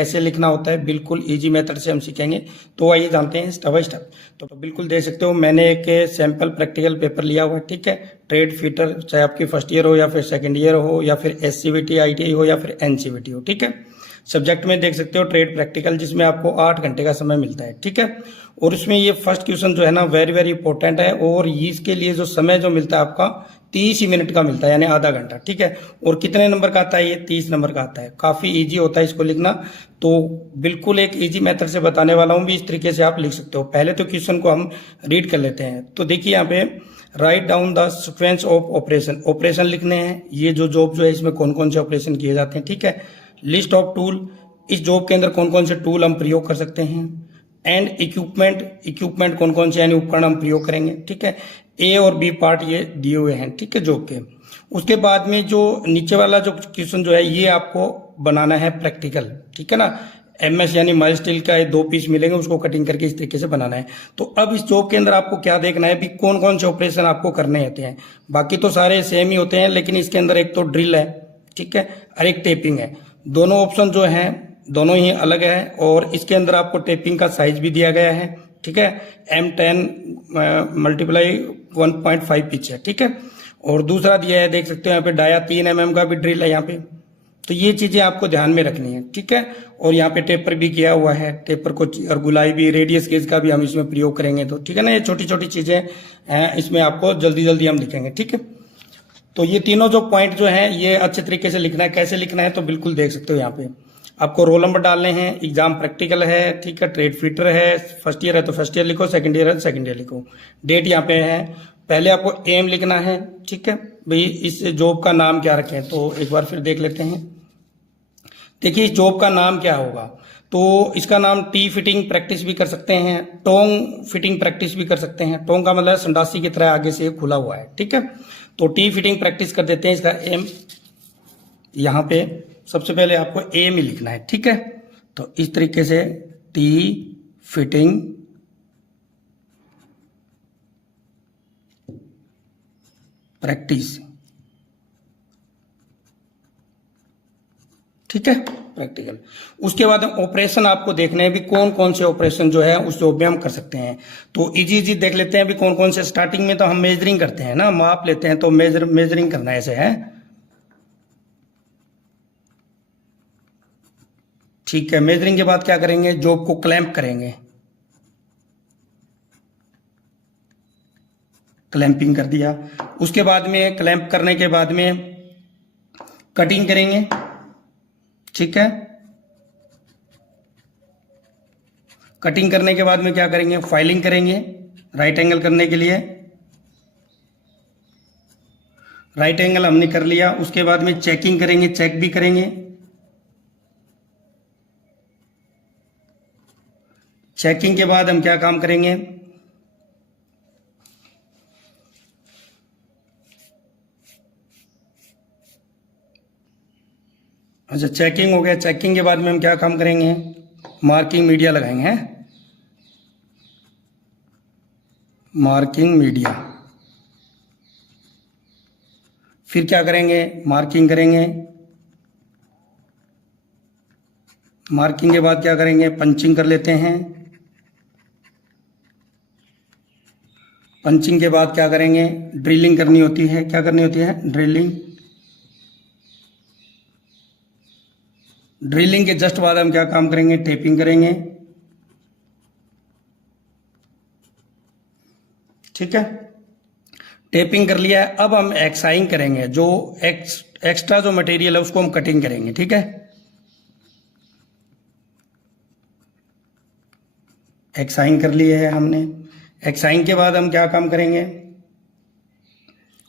कैसे लिखना होता है, बिल्कुल इजी मेथड से हम सीखेंगे। तो आइए जानते हैं स्टेप बाय स्टेप। तो बिल्कुल देख सकते हो मैंने एक सैंपल प्रैक्टिकल पेपर लिया हुआ है, ठीक है। ट्रेड फिटर, चाहे आपकी फर्स्ट ईयर हो या फिर सेकंड ईयर हो या फिर SCVT ITI हो या फिर NCVT हो, ठीक है। सब्जेक्ट में देख सकते हो ट्रेड प्रैक्टिकल, जिसमें आपको 8 घंटे का समय मिलता है, ठीक है। और इसमें ये फर्स्ट क्वेश्चन जो है ना वेरी वेरी इंपॉर्टेंट है, और इसके लिए जो समय जो मिलता है आपका 30 ही मिनट का मिलता है, यानी आधा घंटा, ठीक है। और कितने नंबर का आता है, ये 30 नंबर का आता है। काफी इजी होता है इसको लिखना, तो बिल्कुल एक इजी मेथड से बताने वाला हूं भी, इस तरीके से आप लिख सकते हो। पहले तो क्वेश्चन को हम रीड कर लेते हैं। तो देखिए यहाँ पे write down the sequence of operation, operation लिखने हैं। ये जो जॉब जो है इसमें कौन कौन से ऑपरेशन किए जाते हैं, ठीक है। लिस्ट ऑफ टूल, इस जॉब के अंदर कौन कौन से टूल हम प्रयोग कर सकते हैं। एंड इक्विपमेंट, इक्विपमेंट कौन कौन से यानी उपकरण हम प्रयोग करेंगे, ठीक है। A और B पार्ट ये दिए हुए हैं, ठीक है, जॉब के। उसके बाद में जो नीचे वाला जो क्वेश्चन जो है ये आपको बनाना है प्रैक्टिकल, ठीक है ना। MS यानी माइल्ड स्टील का 2 पीस मिलेंगे, उसको कटिंग करके इस तरीके से बनाना है। तो अब इस जॉब के अंदर आपको क्या देखना है भी, कौन कौन से ऑपरेशन आपको करने होते हैं। बाकी तो सारे सेम ही होते हैं, लेकिन इसके अंदर एक तो ड्रिल है, ठीक है, और एक टेपिंग है। दोनों ऑप्शन जो हैं दोनों ही अलग है, और इसके अंदर आपको टेपिंग का साइज भी दिया गया है, ठीक है। M10 मल्टीप्लाई 1.5 पिच है, ठीक है। और दूसरा दिया है, देख सकते हो यहाँ पे डाया 3 mm का भी ड्रिल है यहाँ पे। तो ये चीजें आपको ध्यान में रखनी है, ठीक है। और यहाँ पे टेपर भी किया हुआ है, टेपर को और गुलाई भी, रेडियस गेज का भी हम इसमें प्रयोग करेंगे, तो ठीक है ना। ये छोटी छोटी चीजें हैं, इसमें आपको जल्दी जल्दी हम लिखेंगे, ठीक है। तो ये तीनों जो पॉइंट जो है ये अच्छे तरीके से लिखना है। कैसे लिखना है तो बिल्कुल देख सकते हो यहाँ पे आपको रोल नंबर डालने हैं, एग्जाम प्रैक्टिकल है, ठीक है, ट्रेड फिटर है, फर्स्ट ईयर है तो फर्स्ट ईयर लिखो, सेकंड ईयर है तो सेकंड ईयर लिखो। डेट यहाँ पे है। पहले आपको एम लिखना है, ठीक है भाई। इस जॉब का नाम क्या रखें, तो एक बार फिर देख लेते हैं। देखिए इस जॉब का नाम क्या होगा, तो इसका नाम टी फिटिंग प्रैक्टिस भी कर सकते हैं, टोंग फिटिंग प्रैक्टिस भी कर सकते हैं। टोंग का मतलब संडासी की तरह आगे से खुला हुआ है, ठीक है। तो टी फिटिंग प्रैक्टिस कर देते हैं। इसका एम यहाँ पे सबसे पहले आपको एम ही लिखना है, ठीक है। तो इस तरीके से टी फिटिंग प्रैक्टिस, ठीक है, प्रैक्टिकल। उसके बाद ऑपरेशन आपको देखने हैं भी कौन कौन से ऑपरेशन जो है उस जॉब में हम कर सकते हैं। तो इजी इजी देख लेते हैं भी कौन कौन से। स्टार्टिंग में तो हम मेजरिंग करते हैं ना, माप लेते हैं, तो मेजरिंग करना ऐसे है, ठीक है। मेजरिंग के बाद क्या करेंगे, जॉब को क्लैंप करेंगे, क्लैंपिंग कर दिया। उसके बाद में क्लैंप करने के बाद में कटिंग करेंगे, ठीक है। कटिंग करने के बाद में क्या करेंगे, फाइलिंग करेंगे राइट एंगल करने के लिए। राइट एंगल हमने कर लिया। उसके बाद में चेकिंग करेंगे, चेक भी करेंगे। चेकिंग के बाद हम क्या काम करेंगे, अच्छा चेकिंग हो गया। चेकिंग के बाद में हम क्या काम करेंगे, मार्किंग मीडिया लगाएंगे, हैं मार्किंग मीडिया। फिर क्या करेंगे, मार्किंग करेंगे। मार्किंग के बाद क्या करेंगे, पंचिंग कर लेते हैं। पंचिंग के बाद क्या करेंगे, ड्रिलिंग करनी होती है। क्या करनी होती है, ड्रिलिंग। ड्रिलिंग के जस्ट बाद हम क्या काम करेंगे, टेपिंग करेंगे, ठीक है। टेपिंग कर लिया है। अब हम एक्साइंग करेंगे, जो एक्स्ट्रा जो मटेरियल है उसको हम कटिंग करेंगे, ठीक है। एक्साइंग कर लिए है हमने। एक्साइंग के बाद हम क्या काम करेंगे,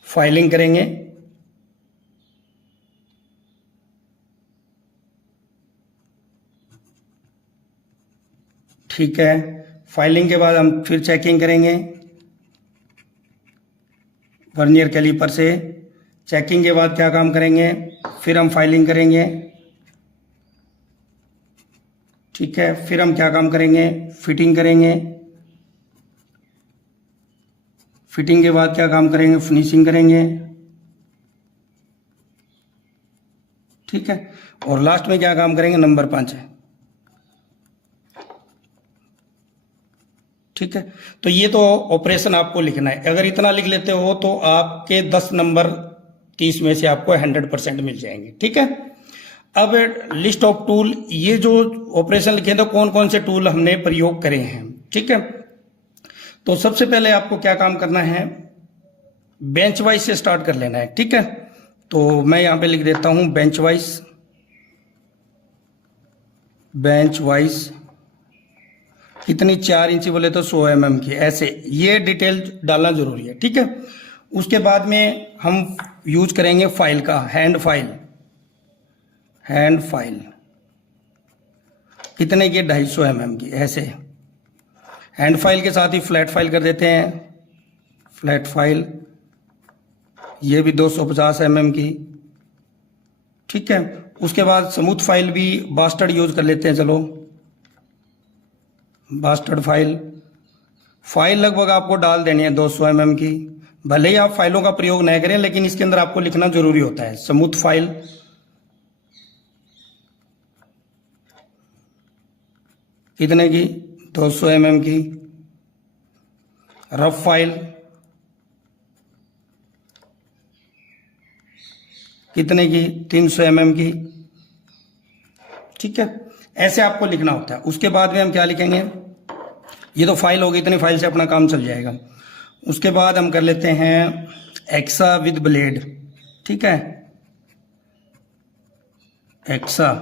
फाइलिंग करेंगे, ठीक है। फाइलिंग के बाद हम फिर चेकिंग करेंगे वर्नियर कैलिपर से। चेकिंग के बाद क्या काम करेंगे, फिर हम फाइलिंग करेंगे, ठीक है। फिर हम क्या काम करेंगे, फिटिंग करेंगे। फिटिंग के बाद क्या काम करेंगे, फिनिशिंग करेंगे, ठीक है। और लास्ट में क्या काम करेंगे, नंबर 5 है, ठीक है। तो ये तो ऑपरेशन आपको लिखना है। अगर इतना लिख लेते हो तो आपके 10 नंबर 30 में से आपको 100% मिल जाएंगे, ठीक है। अब लिस्ट ऑफ टूल, ये जो ऑपरेशन लिखे तो कौन कौन से टूल हमने प्रयोग करे हैं, ठीक है। तो सबसे पहले आपको क्या काम करना है, बेंच वाइज से स्टार्ट कर लेना है, ठीक है। तो मैं यहां पे लिख देता हूं बेंच वाइज, बेंच वाइज कितनी 4 इंची बोले तो 100 mm की, ऐसे ये डिटेल डालना जरूरी है, ठीक है। उसके बाद में हम यूज करेंगे फाइल का, हैंड फाइल, हैंड फाइल कितने की 250 mm की, ऐसे हैंड फाइल के साथ ही फ्लैट फाइल कर देते हैं, फ्लैट फाइल ये भी 250 mm की, ठीक है। उसके बाद स्मूथ फाइल भी बास्टर्ड यूज कर लेते हैं, चलो बास्टर्ड फाइल, फाइल लगभग आपको डाल देनी है 200 mm की। भले ही आप फाइलों का प्रयोग नहीं करें लेकिन इसके अंदर आपको लिखना जरूरी होता है। स्मूथ फाइल कितने की 200 mm की। रफ फाइल कितने की 300 mm की, ठीक है। ऐसे आपको लिखना होता है। उसके बाद में हम क्या लिखेंगे, ये तो फाइल होगी, इतनी फाइल से अपना काम चल जाएगा। उसके बाद हम कर लेते हैं एक्सा विद ब्लेड, ठीक है। एक्सा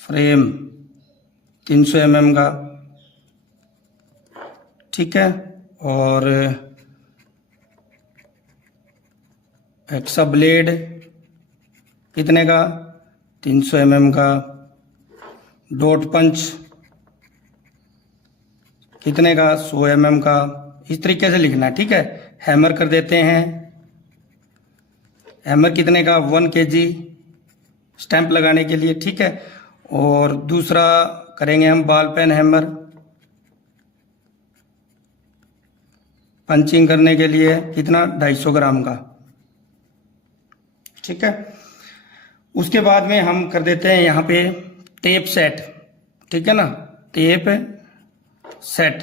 फ्रेम 300 mm का, ठीक है। और एक्सा ब्लेड कितने का 300 mm का। डॉट पंच कितने का 100 mm का। इस तरीके से लिखना है, ठीक है। हैमर कर देते हैं, हैमर कितने का 1 kg स्टैंप लगाने के लिए, ठीक है। और दूसरा करेंगे हम बॉल पेन हैमर, पंचिंग करने के लिए कितना 250 ग्राम का, ठीक है। उसके बाद में हम कर देते हैं यहाँ पे टेप सेट, ठीक है ना। टेप सेट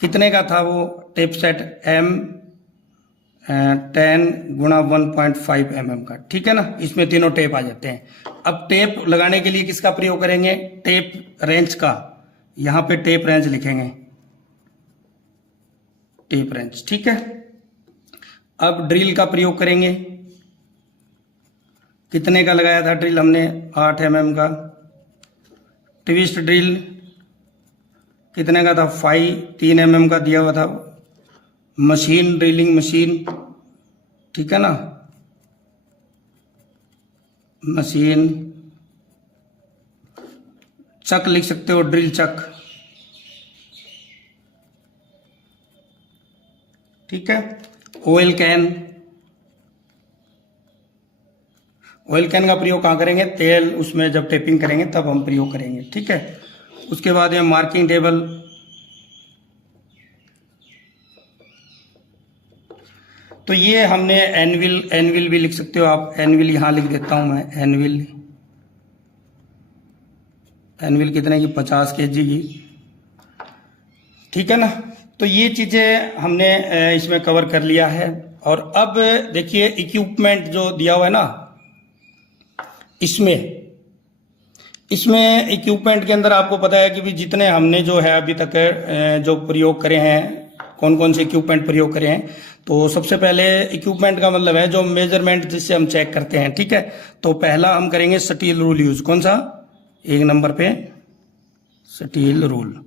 कितने का था वो टेप सेट, M10 गुणा 1.5 mm का, ठीक है ना। इसमें तीनों टेप आ जाते हैं। अब टेप लगाने के लिए किसका प्रयोग करेंगे, टेप रेंच का। यहां पे टेप रेंच लिखेंगे, टेप रेंच, ठीक है। अब ड्रिल का प्रयोग करेंगे, कितने का लगाया था ड्रिल हमने 8 mm का। ट्विस्ट ड्रिल कितने का था 3 mm का दिया हुआ था। मशीन ड्रिलिंग मशीन, ठीक है ना, मशीन। चक लिख सकते हो, ड्रिल चक, ठीक है। ऑयल कैन, ऑयल कैन का प्रयोग कहाँ करेंगे, तेल उसमें जब टेपिंग करेंगे तब हम प्रयोग करेंगे, ठीक है। उसके बाद में मार्किंग टेबल, तो ये हमने एनविल, एनविल भी लिख सकते हो आप, एनविल यहां लिख देता हूं मैं, एनविल, एनविल कितने की 50 kg की, ठीक है ना। तो ये चीजें हमने इसमें कवर कर लिया है। और अब देखिए इक्विपमेंट जो दिया हुआ है ना, इसमें इक्विपमेंट के अंदर आपको पता है कि भी जितने हमने जो है अभी तक जो प्रयोग करे हैं, कौन कौन से इक्विपमेंट प्रयोग करे हैं। तो सबसे पहले इक्विपमेंट का मतलब है जो मेजरमेंट जिससे हम चेक करते हैं, ठीक है। तो पहला हम करेंगे स्टील रूल यूज, कौन सा, 1 नंबर पे स्टील रूल।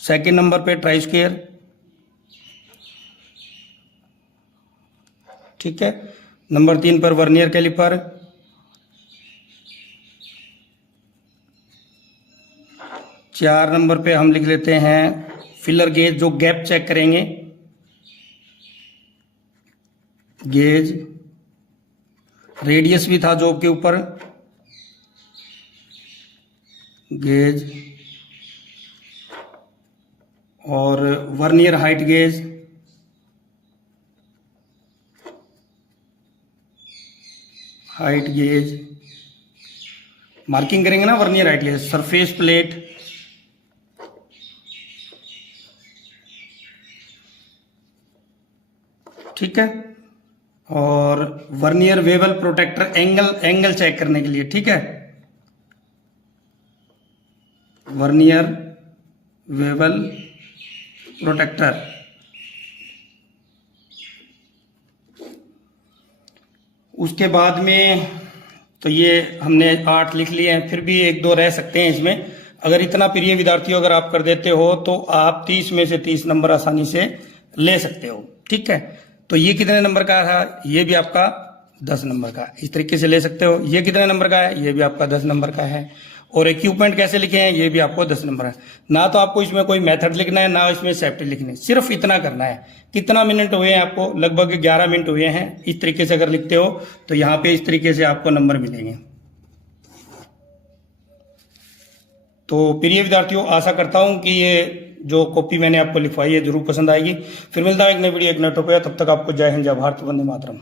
सेकंड नंबर पे ट्राई स्क्वायर, ठीक है। नंबर 3 पर वर्नियर कैलिपर, चार नंबर पे हम लिख लेते हैं फिलर गेज, जो गैप चेक करेंगे, गेज। रेडियस भी था जॉब के ऊपर, गेज। और vernier height gauge, height gauge. Marking करेंगे ना वर्नियर हाइट के, सरफेस प्लेट, ठीक है, और vernier bevel protractor, angle check करने के लिए, ठीक है, वर्नियर वेवल प्रोटेक्टर। उसके बाद में तो ये हमने 8 लिख लिए हैं, फिर भी 1-2 रह सकते हैं इसमें। अगर इतना प्रिय विद्यार्थियों अगर आप कर देते हो तो आप 30 में से 30 नंबर आसानी से ले सकते हो, ठीक है। तो ये कितने नंबर का था, ये भी आपका 10 नंबर का, इस तरीके से ले सकते हो। ये कितने नंबर का है, ये भी आपका 10 नंबर का है। और इक्विपमेंट कैसे लिखे हैं, ये भी आपको 10 नंबर है। ना तो आपको इसमें कोई मेथड लिखना है, ना इसमें सेफ्टी लिखनी है, सिर्फ इतना करना है। कितना मिनट हुए हैं आपको, लगभग 11 मिनट हुए हैं। इस तरीके से अगर लिखते हो तो यहाँ पे इस तरीके से आपको नंबर मिलेंगे। तो प्रिय विद्यार्थियों, आशा करता हूं कि ये जो कॉपी मैंने आपको लिखवाई है जरूर पसंद आएगी। फिर मिलता है एक नई वीडियो एक नए टॉपिक, तब तक आपको जय हिंद, जय भारत, वंदे मातरम।